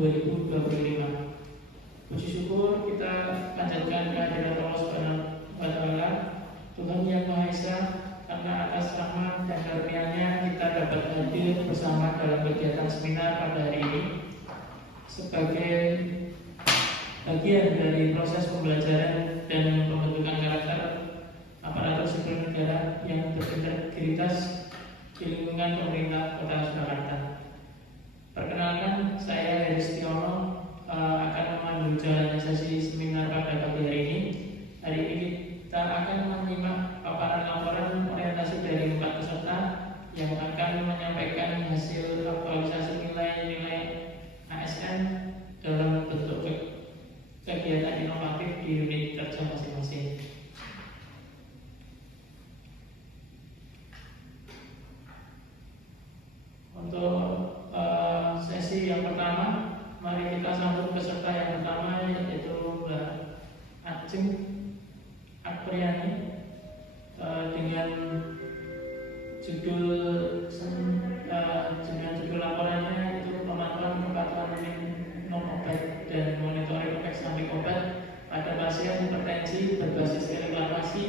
2025. Puji syukur kita panjatkan kehadirat Allah Subhanahu wa Ta'ala, Tuhan yang Maha Esa, karena atas rahmat dan karunia-Nya kita dapat hadir bersama dalam kegiatan seminar pada hari ini sebagai bagian dari proses pembelajaran dan pembentukan karakter aparatur sipil negara yang berintegritas di lingkungan pemerintah Kota Surakarta. Perkenalkan, saya Heri Setiono akan memandu jalannya sesi seminar pada pagi hari ini. Hari ini kita akan menyimak paparan laporan orientasi dari 4 peserta yang akan menyampaikan hasil aktualisasi nilai-nilai ASN dalam bentuk kegiatan inovatif di unit kerja masing-masing. Untuk sesi yang pertama, mari kita sambut peserta yang pertama, yaitu Mbak Ajeng Akpriani dengan judul laporannya itu pemantauan kepatuhan minum obat dan monitoring efek samping obat pada pasien hipertensi berbasis reklamasi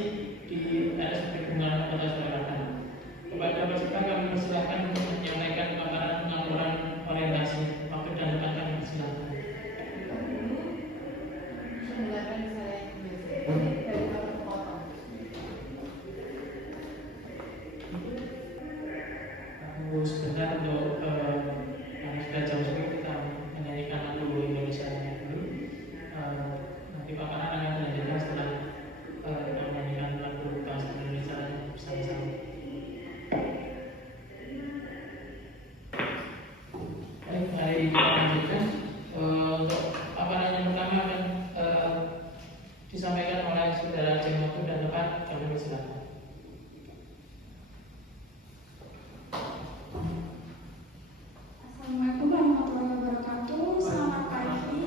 di RSUD Bung Karno Kota Surakarta. Kepada peserta kami persilahkan untuk menyampaikan paparan laporan orientasi. Waktu dan tempat kami persilahkan. Sebentar untuk sudah jauh sekali kita menyanyikan lagu Indonesia dulu. Nanti paparan akan dilanjutkan setelah kita menyanyikan lagu bahasa Indonesia bersama-sama. Baik, mari kita lanjutkan. Untuk paparan yang pertama akan disampaikan oleh saudara Ajeng. Waktu dan tempat kami persilahkan. Assalamualaikum warahmatullahi wabarakatuh. Selamat pagi.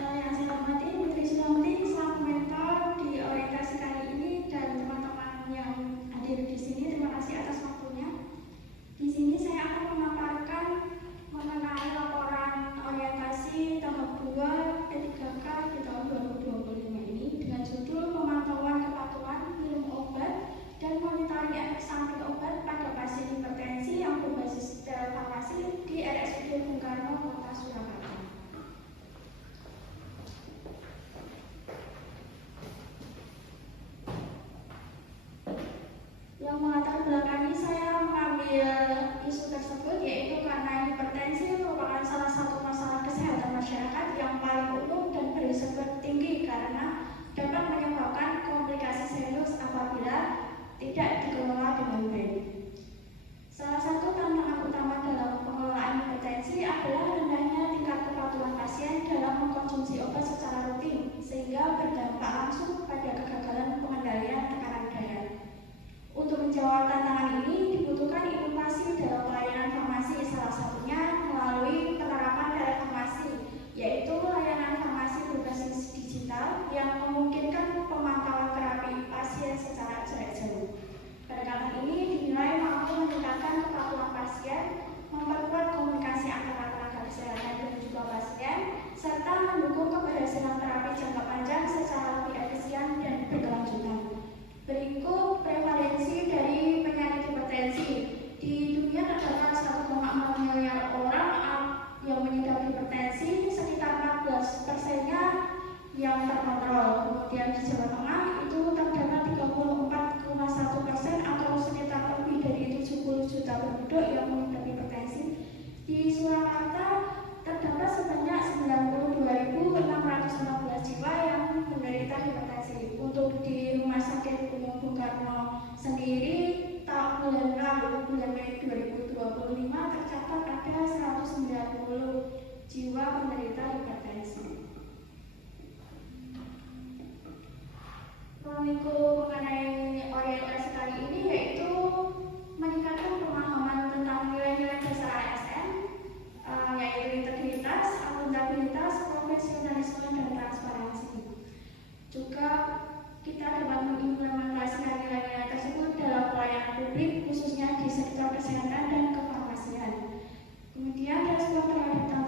Yang saya hormati Putri Sulamti selaku mentor di orientasi kali ini dan teman-teman yang hadir di sini. Terima kasih atas waktunya. Di sini saya akan memaparkan mengenai laporan orientasi tahap 2 P3K di tahun 2025 ini dengan judul pemantauan kepatuhan minum obat dan monitoring efek samping obat pada pasien hipertensi yang berbasis farmasi di RSUD Bung Karno Kota Surakarta. Yang melatar belakangi saya mengambil isu tersebut yaitu karena hipertensi merupakan salah satu masalah kesehatan masyarakat yang paling umum dan berisiko tinggi karena dapat menyebabkan komplikasi serius apabila tidak dikelola dengan baik. Salah satu tantangan utama dalam pengelolaan hipertensi adalah rendahnya tingkat kepatuhan pasien dalam mengkonsumsi obat secara rutin, sehingga berdampak langsung pada kegagalan pengendalian tekanan darah. Untuk menjawab tantangan ini, dibutuhkan inovasi dalam pelayanan farmasi, salah satunya melalui penerapan telefarmasi, yaitu layanan farmasi berbasis digital yang memungkinkan pemantauan terapi pasien secara jarak jauh. Pendekatan ini dinilai mampu meningkatkan kepatuhan pasien, memperkuat komunikasi antara tenaga kesehatan dan juga pasien, serta mendukung keberhasilan terapi jangka panjang secara lebih efisien dan berkelanjutan. Berikut prevalensi dari penyakit hipertensi. Di dunia terdapat 1,6 miliar orang yang mengidap hipertensi, sekitar 14%-nya yang terkontrol. Kemudian di Jawa Tengah itu terdapat 34,1% atau sekitar lebih dari 70 juta penduduk yang mengidap hipertensi. Di Surakarta terdapat sebanyak 92.615 jiwa yang menderita hipertensi. Untuk di Rumah Sakit Umum Bung Karno sendiri, bulan lalu, bulan Mei 2025 tercatat ada 190 jiwa penderita hipertensi. Mengikut mengenai orientasi kali ini yaitu meningkatkan pemahaman tentang nilai-nilai dasar ASN, yaitu integritas, akuntabilitas, profesionalisme, dan transparansi. Juga kita dapat mengimplementasikan nilai-nilai tersebut dalam pelayanan publik, khususnya di sektor kesehatan dan kefarmasian. Kemudian respon terhadap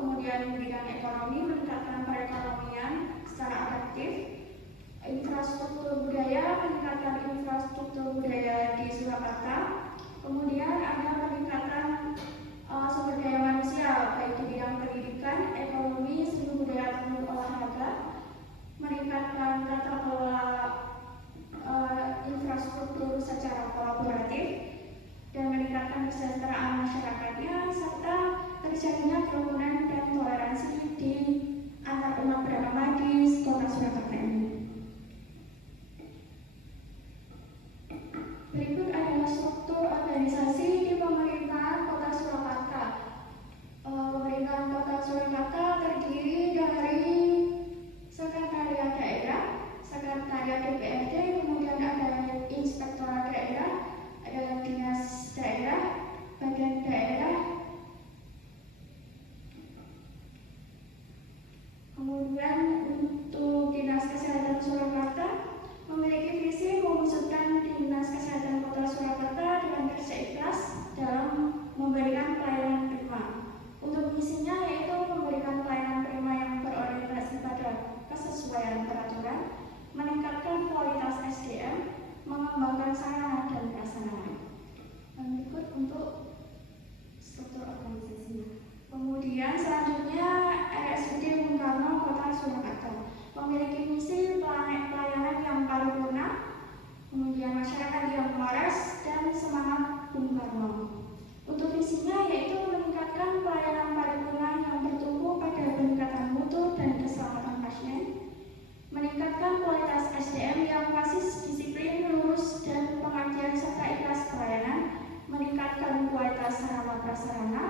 kemudian bidang ekonomi, meningkatkan perekonomian secara adaptif, infrastruktur budaya, meningkatkan infrastruktur budaya di Surakarta, kemudian ada peningkatan sumber daya manusia baik di bidang pendidikan, ekonomi, seni budaya ataupun olahraga, meningkatkan tata kelola infrastruktur secara kolaboratif, dan meningkatkan kesejahteraan masyarakatnya, serta terjadinya kerukunan dan toleransi di antar umat beragama di kota Surakarta ini. Berikut adalah struktur organisasi di pemerintahan Kota Surakarta. Pemerintahan Kota Surakarta terdiri dari sekretariat daerah, sekretariat DPRD, kemudian ada inspektorat daerah, ada dinas daerah, bagian daerah, kemudian untuk dinas kesehatan Surakarta memiliki visi mewujudkan Dinas Kesehatan Kota Surakarta dengan kerja ikhlas dalam memberikan pelayanan prima. Untuk misinya yaitu memberikan pelayanan prima yang berorientasi pada kesesuaian peraturan, meningkatkan kualitas SDM, mengembangkan sarana dan prasarana. Berikut untuk struktur organisasinya. Kemudian selanjutnya RSUD Bung Karno Kota Surakarta memiliki misi pelayanan yang paripurna, kemudian masyarakat yang waras dan semangat Bung Karno. Untuk visinya yaitu meningkatkan pelayanan paripurna yang bertumpu pada peningkatan mutu dan keselamatan pasien, meningkatkan kualitas SDM yang basis disiplin, lurus dan pengabdian serta ikhlas pelayanan, meningkatkan kualitas sarana prasarana,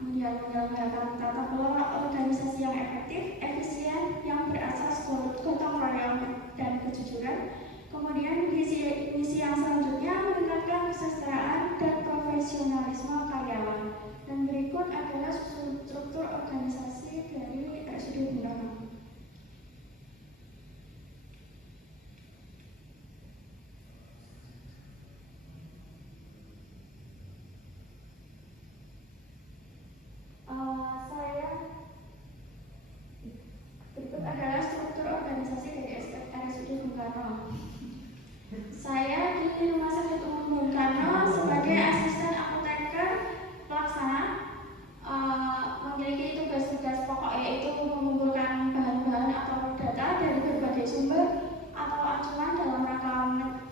kemudian menyelenggarakan tata kelola organisasi yang efektif, efisien, yang berasas gotong royong dan kejujuran. Kemudian misi yang selanjutnya meningkatkan kesejahteraan dan profesionalisme karyawan. Dan berikut adalah struktur organisasi dari RSUD Bung Karno. Berikut adalah struktur organisasi dari RSUD Bung Karno. Saya di Rumah Sakit Umum Bung Karno sebagai asisten apoteker pelaksana, memiliki tugas-tugas pokok yaitu mengumpulkan bahan-bahan atau data dari berbagai sumber atau acuan dalam rangka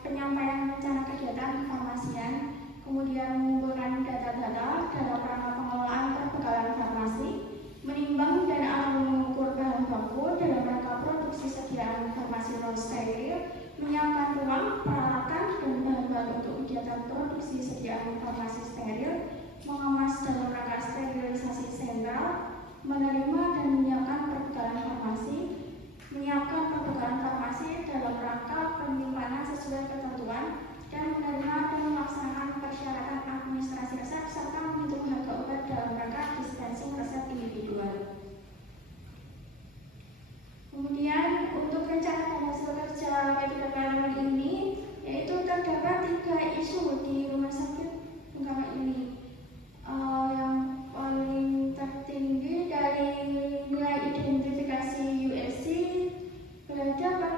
penyampaian rencana kegiatan kefarmasian, kemudian mengumpulkan data-data dalam rangka pengelolaan perbekalan farmasi, menimbang dan mengukur bahan baku dalam rangka produksi sediaan farmasi non steril, menyiapkan ruang, peralatan, dan bahan-bahan untuk kegiatan produksi sediaan farmasi steril, mengemas dalam rangka sterilisasi sentral, menerima dan menyiapkan perbekalan farmasi, menyiapkan perbekalan farmasi dalam rangka penyimpanan sesuai ketentuan, dan menerima dan melaksanakan persyaratan administrasi resep serta menghitung harga obat dalam rangka dispensing resep individual. Kemudian untuk rencana dan hasil kerja PPKM ini yaitu terdapat 3 isu di Rumah Sakit Bung Karno ini. Yang paling tertinggi dari nilai identifikasi USC berada pada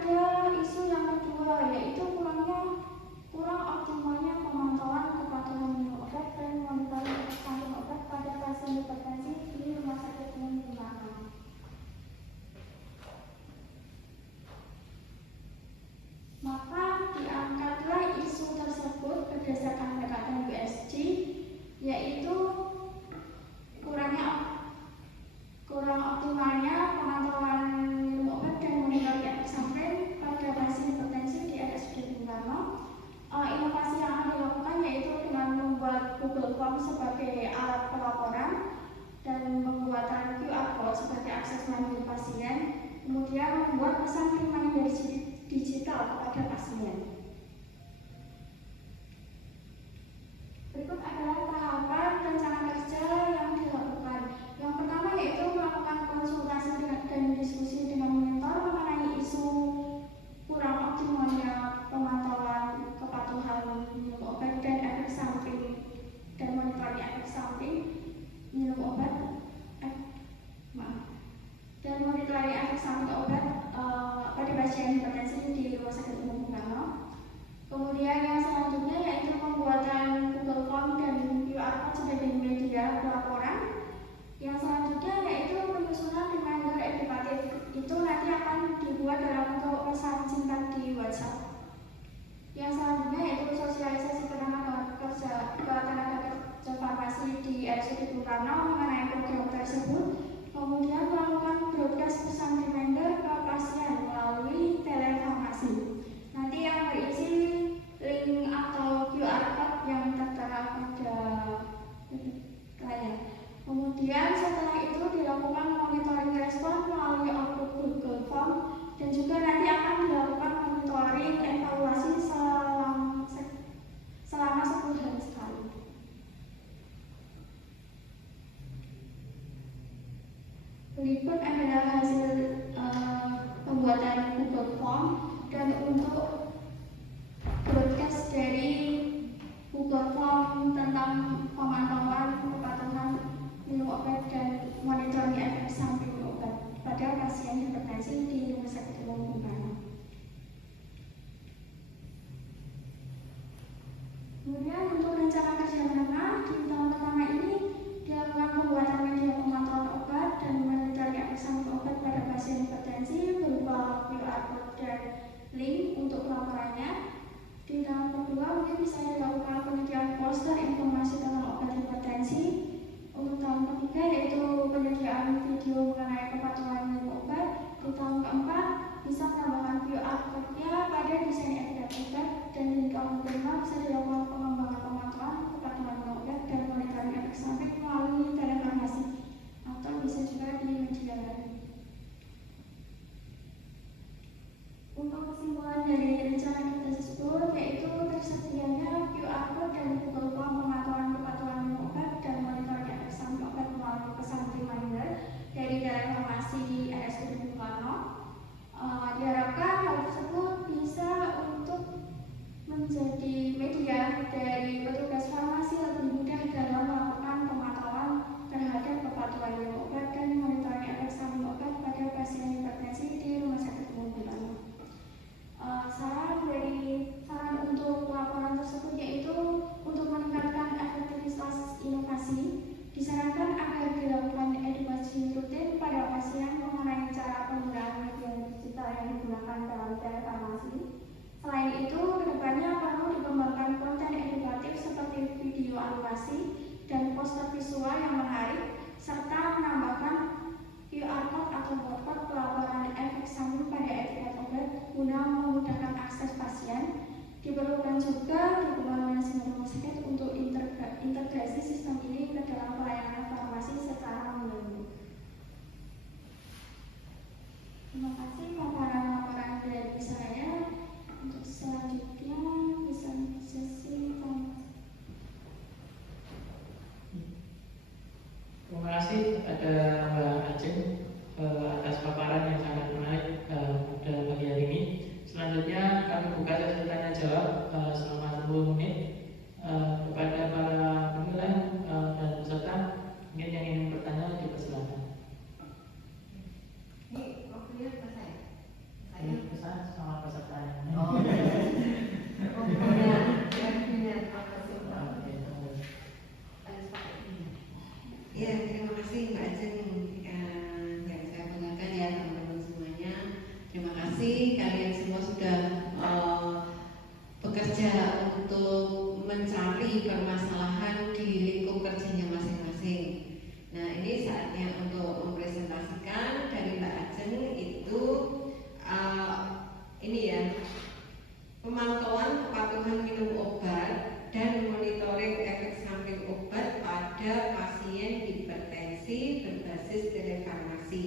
WhatsApp. Yang selanjutnya yaitu sosialisasi ke tenaga kerja farmasi di RSUD Bung Karno mengenai program tersebut. Kemudian melakukan broadcast pesan reminder ke pasien melalui telefarmasi. Nanti yang berisi link atau QR code yang tertera pada layar. Kemudian setelah itu dilakukan monitoring respon melalui output Google Form dan juga nanti akan dilakukan monitoring evaluasi selama 10 hari sekali. Berikut adalah hasil pembuatan Google Form dan untuk broadcast dari Google Form tentang pemantauan kepatuhan minum obat dan monitoring efek samping obat pada pasien hipertensi di Rumah Sakit Umum Bung Karno. Kemudian untuk rencana kerja menengah di tahun pertama ini dilakukan pembuatan media pemantauan obat dan monitoring efek samping obat pada pasien hipertensi berupa QR code dan link untuk pelaporannya. Di tahun kedua mungkin bisa dilakukan penyediaan poster informasi tentang obat hipertensi. Untuk tahun ketiga yaitu penyediaan video mengenai kepatuhan minum obat. Di tahun keempat bisa menambahkan QR code-nya pada desain etiket obat, dan di tahun kelima bisa dilakukan pengembangan pemantauan kepatuhan minum obat dan monitoring efek samping melalui telefarmasi atau bisa juga di media lain. Untuk kesimpulan dari rencana kita tersebut yaitu tersedianya QR code dan Google Form pemantauan kepatuhan minum obat dan monitoring efek samping obat melalui pesan reminder dari telefarmasi RSUD Bung Karno. Diharapkan hal tersebut bisa untuk menjadi media dari petugas farmasi lebih mudah dalam melakukan pemantauan terhadap kepatuhan minum obat dan monitoring efek samping obat pada pasien hipertensi di Rumah Sakit Umum Bung Karno. Saran untuk laporan tersebut yaitu untuk meningkatkan efektivitas inovasi, disarankan agar dilakukan edukasi rutin pada pasien mengenai cara penggunaan media digital yang digunakan dalam telefarmasi. Selain itu, kedepannya perlu dikembangkan konten edukatif seperti video animasi dan poster visual yang menarik, serta menambahkan QR code atau barcode pelaporan efek samping pada etiket obat guna memudahkan akses pasien. Diperlukan juga dukungan manajemen rumah sakit untuk integrasi sistem ini ke dalam pelayanan farmasi secara menyeluruh. Terima kasih laporan dari saya. Untuk selanjutnya bisa sesi tanya. Terima kasih kepada Mbak Ajeng atas paparan yang sangat menarik pada pagi hari ini. Selanjutnya kami buka sesi tanya jawab selama 10 menit kepada para pemilih dan peserta. Mungkin yang ingin bertanya dipersilakan. Ini waktunya ke saya. Saya pesan sama pesertanya. Oh, ya, terima kasih Mbak Ajeng yang saya banggakan ya teman-teman semuanya. Terima kasih kalian semua sudah bekerja untuk mencari permasalahan di lingkup kerjanya masing-masing. Nah, ini saatnya untuk mempresentasikan dari Mbak Ajeng itu ini ya, pemantauan kepatuhan minum obat dan monitoring efek samping obat pada pasien hipertensi berbasis telefarmasi.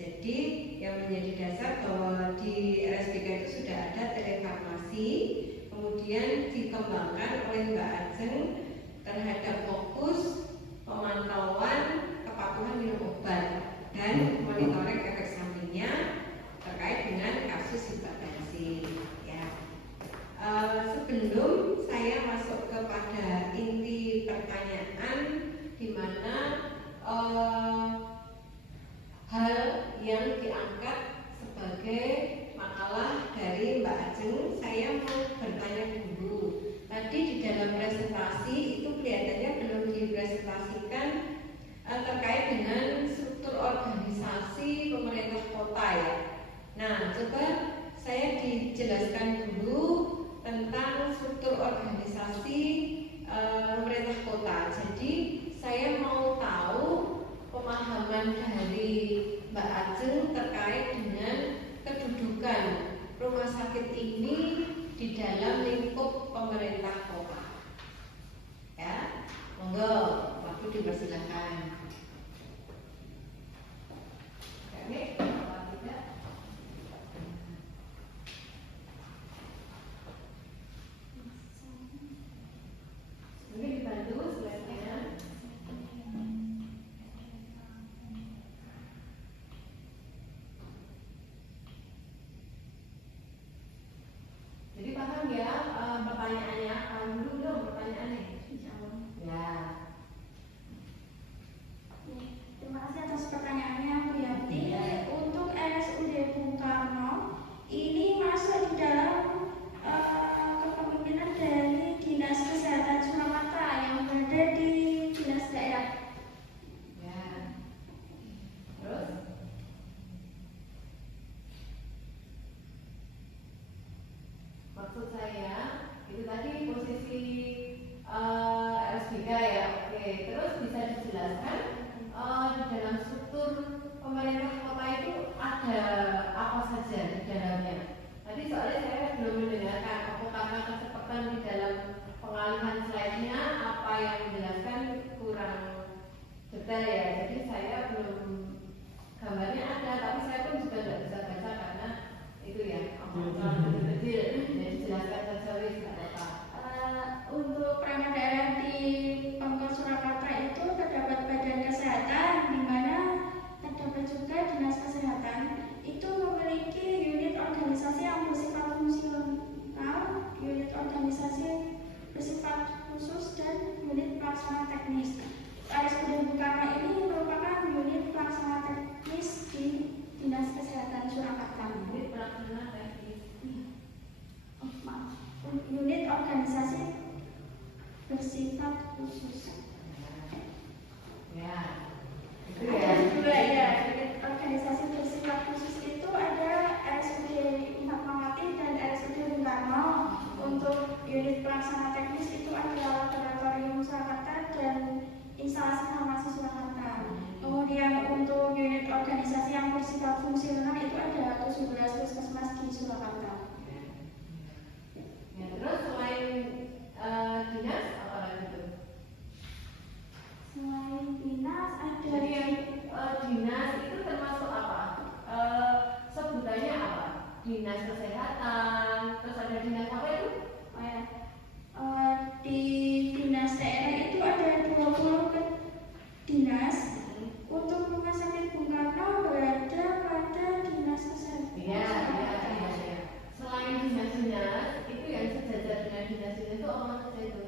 Jadi yang menjadi dasar bahwa di RSBK itu sudah ada telefarmasi, kemudian dikembangkan oleh Mbak Ajeng terhadap fokus pemantauan kepatuhan minum obat dan monitoring efek sampingnya terkait dengan kasus hipertensi. Ya. Sebelum saya masuk kepada inti pertanyaan, di mana hal yang diangkat sebagai makalah dari Mbak Ajeng, saya mau bertanya dulu. Tadi di dalam presentasi itu kelihatannya belum dipresentasikan terkait dengan struktur organisasi pemerintah kota ya. Nah, coba saya dijelaskan langsung ya pertanyaannya. Kalau dulu dong pertanyaannya. Ya. Terima kasih atas pertanyaannya Bu Yanti. Untuk RSUD Bung Karno ini masuk di dalam kepemimpinan dari Dinas Kesehatan Surakarta yang berada di Dinas Daerah. Ya. Terus? Maksud saya itu tadi posisi RSBK ya. Oke. Terus bisa dijelaskan di dalam struktur pemerintah kota itu ada apa saja di dalamnya? Tadi soalnya saya belum mendengarkan, apa karena kecepatan di dalam pengalihan slide-nya, apa yang menjelaskan kurang detail ya. Jadi saya belum, gambarnya ada, tapi saya pun juga tidak bisa baca karena itu ya, apa kecil. Jadi jelaskan saja wis nggak apa-apa. Untuk perangkat daerah di Pemkot Surakarta itu terdapat badan kesehatan, di mana terdapat juga dinas kesehatan itu memiliki unit organisasi yang bersifat fungsional, unit organisasi bersifat khusus, dan unit pelaksana teknis. RSUD Bung Karno ini merupakan unit pelaksana teknis di Dinas Kesehatan Surakarta. Unit pelaksana teknis. Maaf, unit organisasi bersifat khusus. Ya. Itu Ada ya. juga ya, unit organisasi bersifat khusus itu ada RSUD Fatmawati dan RSUD Bung Karno. Untuk unit pelaksana teknis itu ada Laboratorium Surakarta dan instalasi farmasi Surakarta. Kemudian untuk unit organisasi yang bersifat fungsional itu ada 17 puskesmas di Surakarta. Ya, terus selain dinas apa lagi tuh? Selain dinas ada Jadi dinas itu termasuk apa? Sebutannya apa? Dinas kesehatan, terus ada dinas apa itu? di dinas daerah itu ada 20 dinas. Untuk rumah sakit Bung Karno berada pada dinas kesehatan. Iya. Selain dinas-dinas, itu yang sejajar dengan dinas-dinas itu apa saja itu?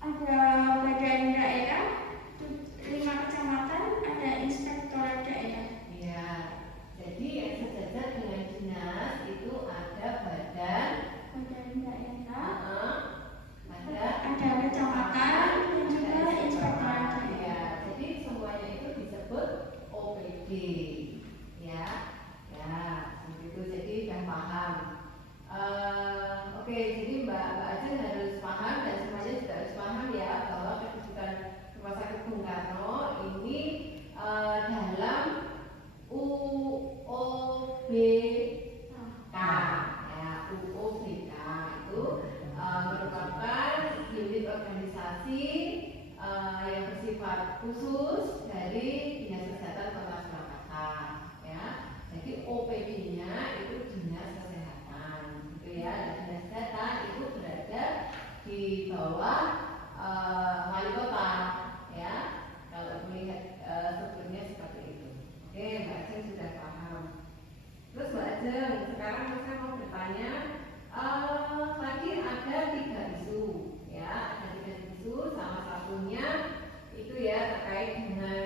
Ada badan daerah, 5 kecamatan, ada inspektorat daerah. Iya. Jadi yang sejajar dengan dinas itu ada badan Daerah, ada kecamatan, dan juga inspektorat daerah. ya, jadi semuanya itu disebut OPD ya, seperti itu. Jadi sudah paham. Oke, jadi Mbak Ajeng harus paham dan semuanya juga harus paham ya bahwa kedudukan Rumah Sakit Bung Karno ini dalam UOBK ya, UOBK itu merupakan unit organisasi yang bersifat khusus dari Dinas Kesehatan Kota Surakarta ya. Jadi OPD-nya itu Dinas Kesehatan gitu ya. Dan Dinas Kesehatan itu berada di bawah wali kota ya. Kalau melihat strukturnya seperti itu. Oke, Mbak Ajeng sudah paham. Terus Mbak Ajeng, sekarang saya mau bertanya, tadi ada 3 isu ya, ada 3 isu. Salah satunya itu ya terkait dengan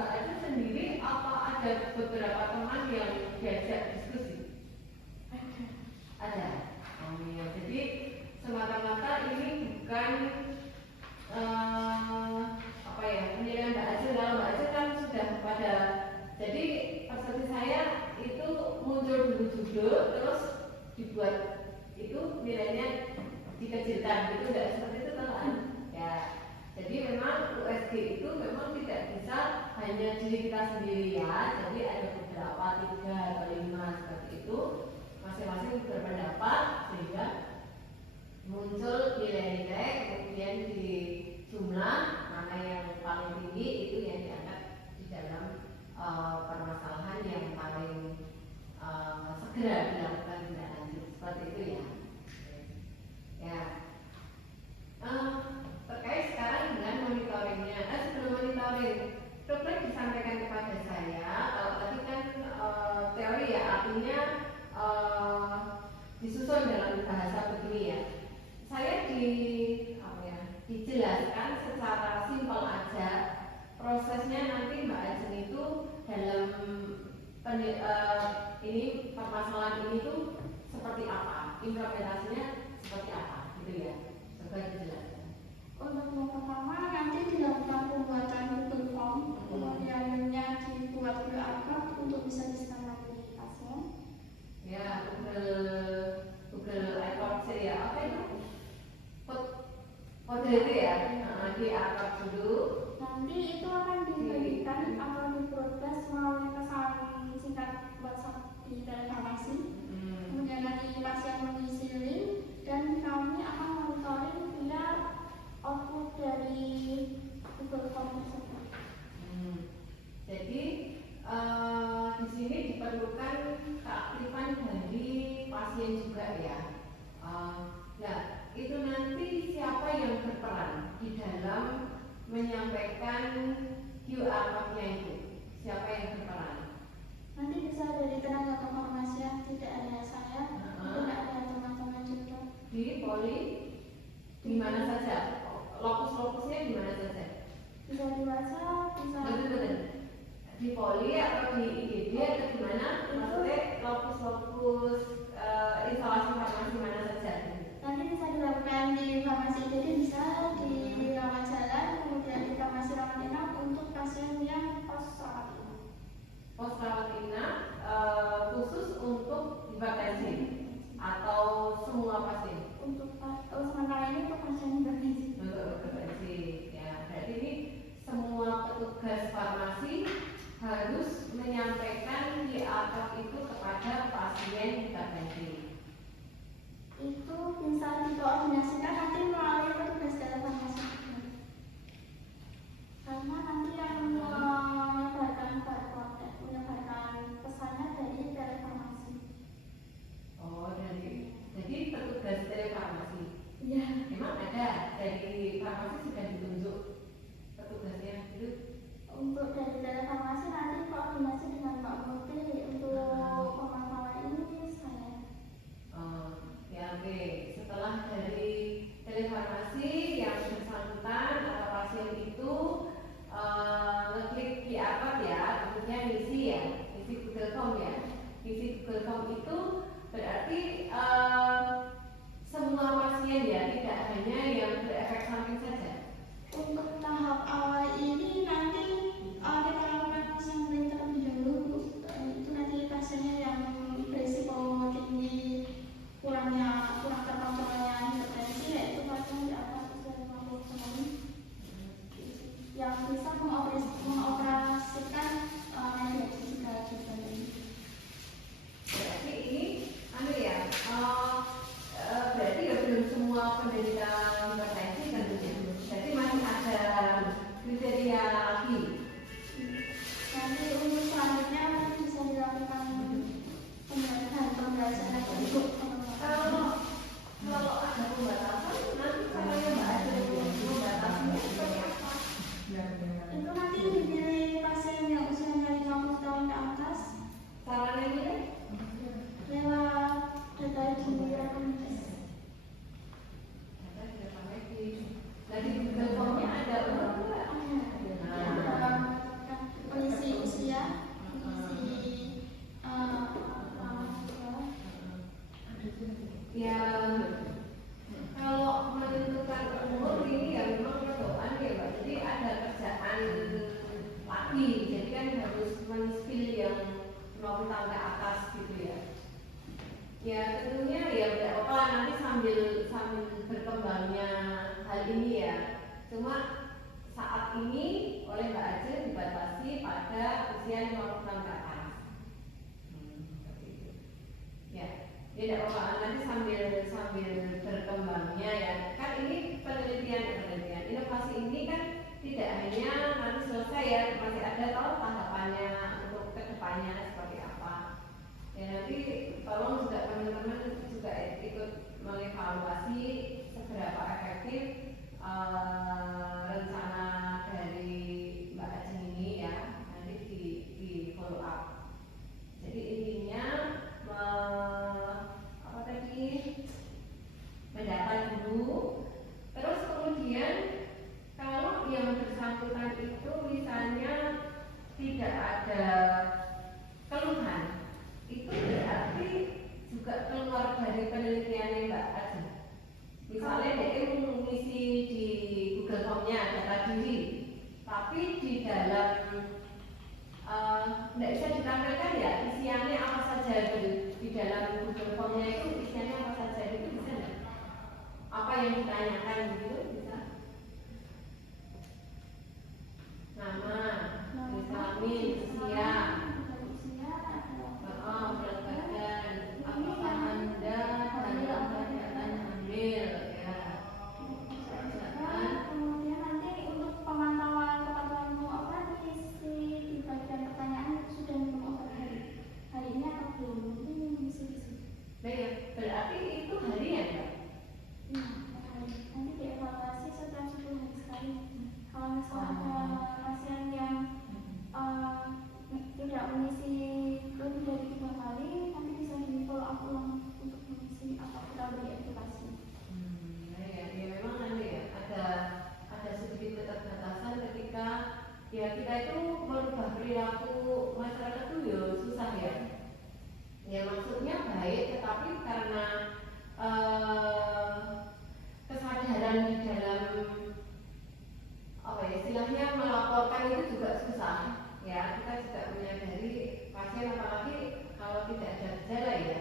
Mbak Aju sendiri apa ada beberapa teman yang diajak diskusi? Ada. Oh iya. Jadi semata-mata ini bukan apa ya, penilaian Mbak Aju. Kalau Mbak Aju kan sudah pada, jadi persepsi saya itu muncul dulu judul terus dibuat itu nilainya dikecilkan, itu tidak seperti itu kan? Ya. Jadi memang USG itu memang tidak bisa hanya diri kita sendiri ya. Jadi ada beberapa 3 atau 5 seperti itu, masing-masing berpendapat sehingga muncul nilai-nilai, kemudian di jumlah mana yang paling tinggi itu yang diangkat di dalam permasalahan yang paling segera dilakukan tindak lanjut seperti itu ya. Ya. Terkait sekarang dengan monitoringnya, sebelum monitoring, dokter disampaikan kepada saya, kalau tadi kan teori ya, artinya disusun dalam bahasa begini ya. Saya dijelaskan secara simpel aja prosesnya nanti Mbak Ajeng itu dalam ini permasalahan ini tuh seperti apa, implementasinya seperti apa, gitu ya. Coba dijelaskan. Untuk yang pertama nanti dilakukan pembuatan Google Form, kemudian dibuat QR code untuk bisa di-scan lagi pasien. Ya, Google iPod sih ya, apa itu? Kode itu ya, di upload dulu. Nanti itu akan diberikan atau di-broadcast melalui pesan singkat WhatsApp di telefarmasi. Kemudian nanti pasien mengisi link dan kami akan monitoring via output dari Google Form tersebut. Jadi di sini diperlukan keaktifan dari pasien juga ya. Nah, itu nanti siapa yang berperan di dalam menyampaikan QR code-nya itu? Siapa yang berperan? Nanti bisa dari tenaga kefarmasian, tidak hanya saya, tidak ada teman-teman juga. Di poli di mana saja? Lokus-lokusnya di mana saja? Bisa dibaca, bisa. Betul-betul. Di poli atau di IGD atau di mana? Maksudnya lokus-lokus instalasi farmasi mana saja? Nanti bisa dilakukan di farmasi, jadi bisa di rawat jalan, kemudian di farmasi rawat inap untuk pasien yang pos rawat inap. Pos rawat inap khusus untuk hipertensi atau semua pasien? Untuk sementara ini untuk pasien hipertensi. Untuk hipertensi, ya. Berarti ini semua petugas farmasi harus menyampaikan QR code itu kepada pasien hipertensi. Itu bisa dikoordinasikan nanti melalui petugas telefarmasi. Karena nanti akan menyebarkan barcode, menyebarkan pesannya dari telefarmasi. Oh, jadi petugas telefarmasi. Iya. Memang ada dari farmasi sudah ditunjuk petugasnya itu. Untuk dari telefarmasi nanti koordinasi yang 50 tahun ke atas gitu ya. Ya tentunya ya tidak apa nanti sambil berkembangnya hal ini ya. Cuma saat ini oleh Mbak Ajeng dibatasi pada usia 50 tahun ke atas. Seperti itu. Ya, tidak apa nanti sambil berkembangnya ya. Kan ini penelitian inovasi ini kan tidak hanya nanti selesai ya, masih ada tahapannya untuk kedepannya seperti apa. Ya nanti tolong juga teman-teman juga ikut mengevaluasi seberapa efektif rencana dari Mbak Ajeng ini ya, nanti di follow up. Jadi intinya mendata dulu, terus kemudian kalau yang bersangkutan itu misalnya tidak ada keluhan, itu berarti juga keluar dari penelitiannya Mbak Ajeng. Misalnya dia mengisi di Google Form-nya data diri, tapi di dalam tidak bisa ditampilkan ya isiannya apa saja di dalam Google Form-nya itu isiannya apa saja, itu bisa nggak? Apa yang ditanyakan gitu bisa? Nama, jenis kelamin, usia, berat badan, apakah Anda dalam keadaan hamil ya. Kemudian nanti untuk pemantauan kepatuhanmu isi di bagian pertanyaan sudah minum obat hari ini atau belum? Mungkin bisa. Baik, berarti itu harian ya? Iya, nanti dievaluasi setiap 10 hari sekali. Kalau misalnya ada pasien yang tidak mengisi lebih dari 3 kali, nanti bisa di follow up ulang untuk mengisi atau kita beri edukasi. Ya memang nanti ya ada sedikit keterbatasan ketika ya kita itu merubah perilaku masyarakat itu ya susah ya. Ya maksudnya baik, tetapi karena kesadaran di dalam apa ya istilahnya melaporkan itu juga susah. Ya kita juga menyadari pasien apalagi kalau tidak ada gejala ya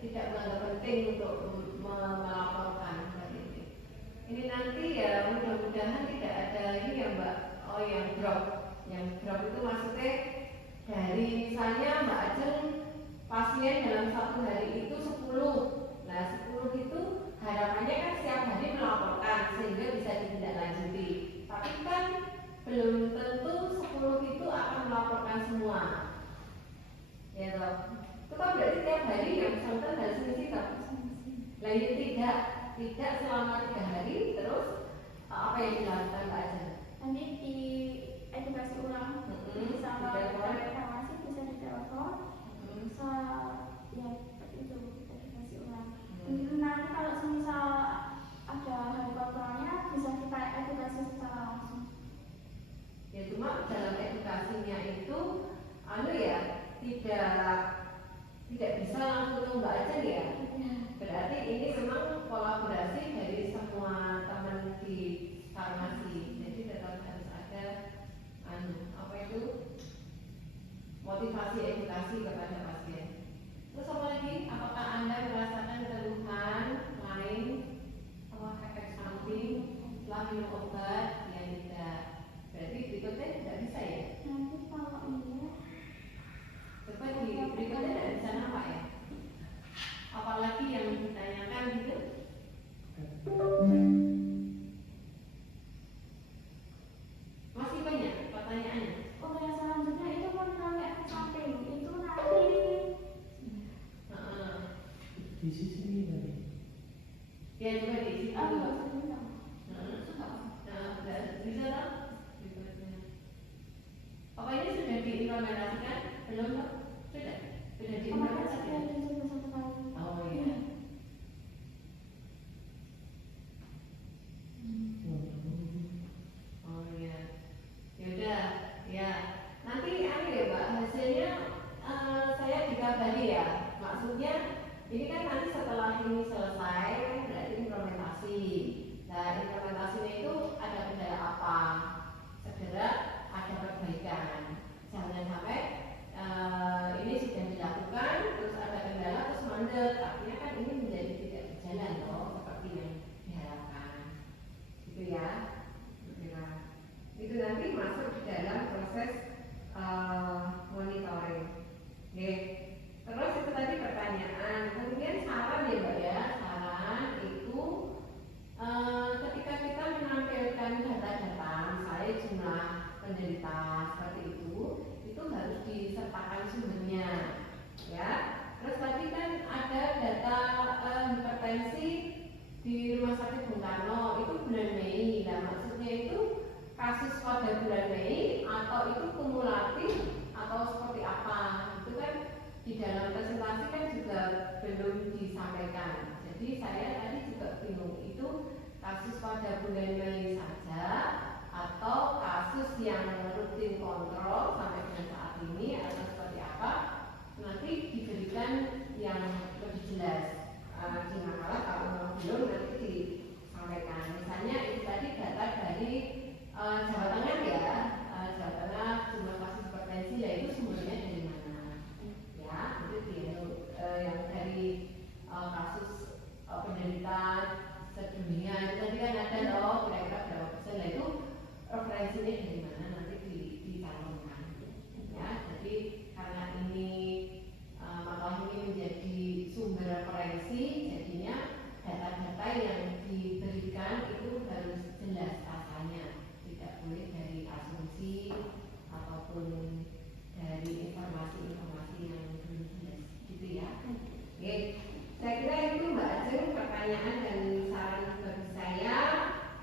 tidak menganggap penting untuk melaporkan ini. Ini nanti ya mudah-mudahan tidak ada ini ya Mbak. Oh yang drop itu maksudnya dari misalnya Mbak Ajeng pasien dalam 1 hari itu 10. Nah 10 itu harapannya kan setiap hari melaporkan sehingga bisa ditindaklanjuti. Tapi kan belum tentu 10 itu akan melaporkan semua. Ya toh. Itu kan berarti tiap hari yang bersangkutan harus mengisi toh. Lah ini tidak selama 3 hari terus apa yang dilakukan Mbak Ajeng? Nanti di edukasi ulang, sama informasi bisa ditelepon, ya seperti itu edukasi ulang. Nanti kalau semisal ada hari kontrolnya bisa kita edukasi secara langsung. Ya cuma dalam edukasinya itu tidak bisa langsung Mbak Ajeng ya. Berarti ini memang kolaborasi dari semua teman di farmasi. Jadi tetap harus ada motivasi edukasi kepada pasien. Terus apa lagi? Apakah Anda merasakan keluhan lain, efek samping setelah minum obat yang tidak? Berarti berikutnya tidak bisa ya? Nanti kalau ini Coba di berikutnya tidak bisa nampak ya? Apalagi yang ditanyakan gitu? Masih banyak pertanyaannya? yang selanjutnya itu monitoring efek samping itu nanti Di sini tadi. Ya coba di situ. Bisa tak? Apa ini sudah diimplementasikan? Belum tak? Sudah diimplementasikan? Oh iya. Oh iya. Yaudah, ya. Nanti ya Mbak, hasilnya saya dikabari ya. Maksudnya ini kan nanti setelah ini selesai kan berarti implementasi. Nah implementasinya itu ada kendala apa? Segera ada penderita seperti itu harus disertakan sumbernya, ya. Terus tadi kan ada data hipertensi di Rumah Sakit Bung Karno itu bulan Mei. Nah, maksudnya itu kasus pada bulan Mei atau itu kumulatif atau seperti apa? Itu kan di dalam presentasi kan juga belum disampaikan. Jadi saya tadi juga bingung itu kasus pada bulan Mei saja atau kasus yang rutin kontrol sampai dengan saat ini atau seperti apa? Nanti diberikan yang lebih jelas di makalah, kalau memang belum nanti disampaikan. Misalnya itu tadi data dari Jawa Tengah ya, Jawa Tengah jumlah kasus hipertensi, yaitu sumbernya dari mana? Ya, itu dia yang dari kasus penderita sedunia itu tadi kan ada loh kira-kira berapa persen, lah itu referensinya dari mana nanti dicantumkan. Ya, jadi karena ini makalah ini menjadi sumber referensi, jadinya data-data yang diberikan itu harus jelas rasanya, tidak boleh dari asumsi ataupun dari informasi-informasi yang belum jelas, gitu ya. Oke, saya kira itu Mbak Ajeng pertanyaan dan saran bagi saya.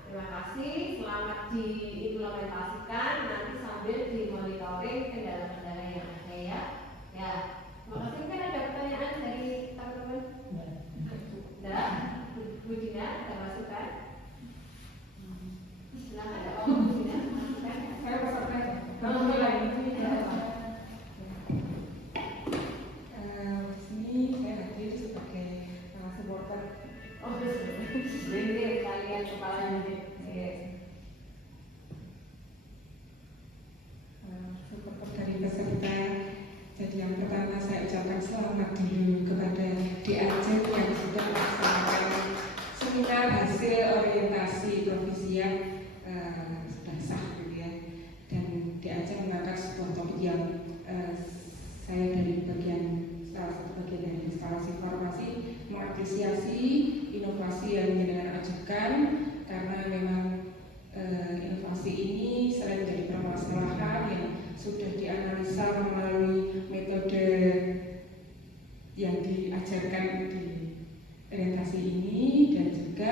Terima kasih, selamat diimplementasikan nanti sambil dimonitoring kendala-kendala yang ada ya. Ya, terima kasih. Kan ada pertanyaan dari teman-teman? Enggak? Bu Dina, ada masukan? Silakan ada Bu Dina, masukan? Saya peserta. Di sini saya hadir sebagai supporter. Oh, ini kalian kepala unit. Supporter dari peserta. Jadi yang pertama saya ucapkan selamat dulu kepada DAC yang sudah melaksanakan seminar hasil orientasi provisi yang sudah sah, gitu ya. Dan DAC mengangkat sebuah topik yang saya dari salah satu bagian dari instalasi farmasi mengapresiasi inovasi yang dengan ajukan, karena memang inovasi ini selain menjadi permasalahan yang sudah dianalisa melalui metode yang diajarkan di orientasi ini, dan juga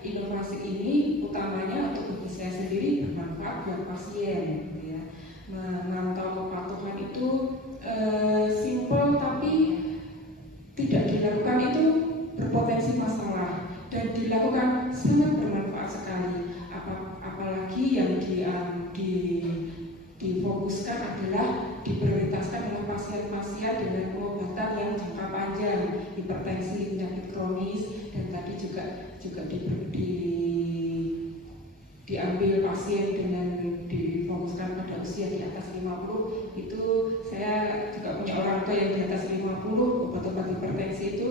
inovasi ini utamanya untuk bagi saya sendiri bermanfaat buat pasien, gitu ya. Memantau kepatuhan itu simpel, tapi tidak dilakukan itu berpotensi masalah, dan dilakukan sangat bermanfaat sekali. Apalagi yang difokuskan adalah diprioritaskan oleh pasien-pasien dengan pengobatan yang jangka panjang, hipertensi, penyakit kronis, dan tadi juga diambil pasien dengan difokuskan pada usia di atas 50. Itu saya juga punya orang tua yang di atas 50, obat-obat hipertensi itu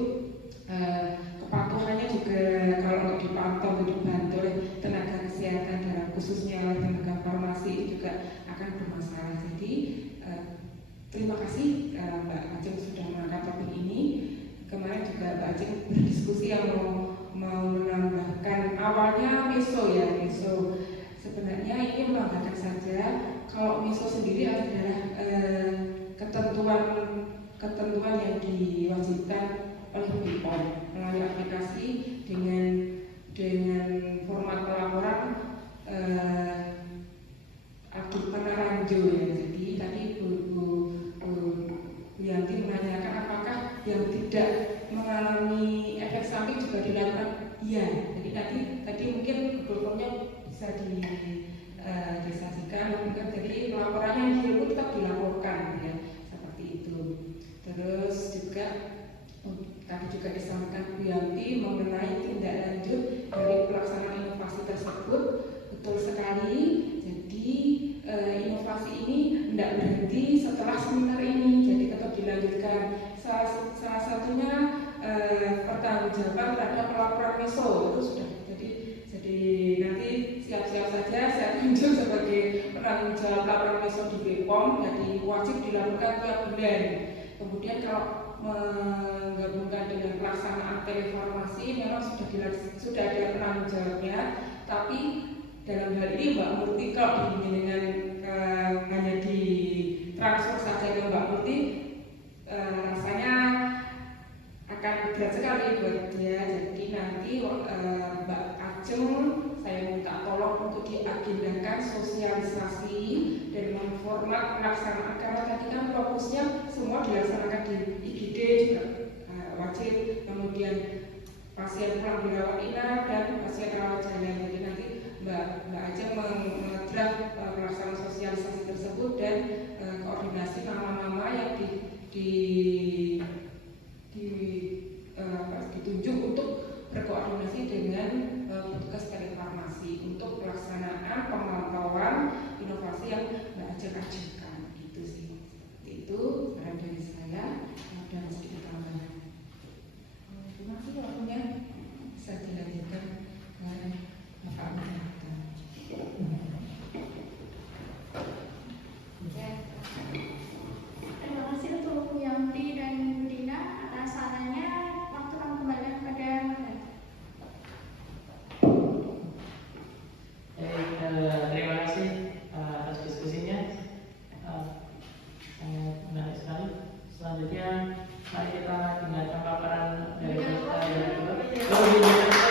kepatuhannya juga kalau dipantau, dibantu oleh tenaga kesehatan dan khususnya oleh tenaga farmasi itu juga akan bermasalah. Jadi terima kasih Mbak Ajeng sudah mengangkat topik ini. Kemarin juga Mbak Ajeng berdiskusi yang mau menambahkan awalnya meso ya, meso. Sebenarnya ini menambahkan saja, kalau meso sendiri adalah ketentuan yang diwajibkan oleh BPOM melalui aplikasi dengan format pelaporan Adukana Ranjo ya. Jadi tadi Bu Yanti menanyakan apakah yang tidak mengalami efek samping juga dilakukan? Iya. Jadi tadi mungkin problemnya bisa disajikan, mungkin jadi pelaporannya yang tetap dilaporkan ya, seperti itu. Terus juga tadi juga disampaikan Bu Yanti mengenai tindak lanjut dari pelaksanaan inovasi tersebut. Betul sekali. Jadi inovasi ini tidak berhenti setelah seminar ini, jadi tetap dilanjutkan. Salah satunya pertanggungjawaban terhadap pelaporan meso itu sudah. Jadi nanti siap-siap saja saya tunjuk sebagai penanggung jawab laporan meso di BPOM. Jadi wajib dilakukan tiap bulan. Kemudian kalau menggabungkan dengan pelaksanaan telefarmasi memang sudah ada penanggung jawabnya, tapi dalam hal ini Mbak Murti kalau dengan Mbak Ajeng saya minta tolong untuk diagendakan sosialisasi dan memformat pelaksanaan, karena tadi kan fokusnya semua dilaksanakan di IGD juga wajib, kemudian pasien pulang dirawat inap dan pasien rawat jalan. Jadi nanti Mbak Ajeng mengedraft pelaksanaan sosialisasi tersebut dan koordinasi nama-nama yang ditunjuk untuk berkoordinasi dengan petugas telefarmasi untuk pelaksanaan pemantauan inovasi yang Mbak Ajeng ajukan. Gitu sih. Itu saran dari saya dan sedikit tambahan. Terima kasih waktunya. Bisa dilanjutkan ke Bapak Menhan. Terima kasih untuk Bu Yanti dan Bu Dina atas sarannya. Waktu kami kembali kepada Terima kasih atas diskusinya, sangat menarik sekali. Selanjutnya mari kita dengarkan paparan dari kita yang kedua.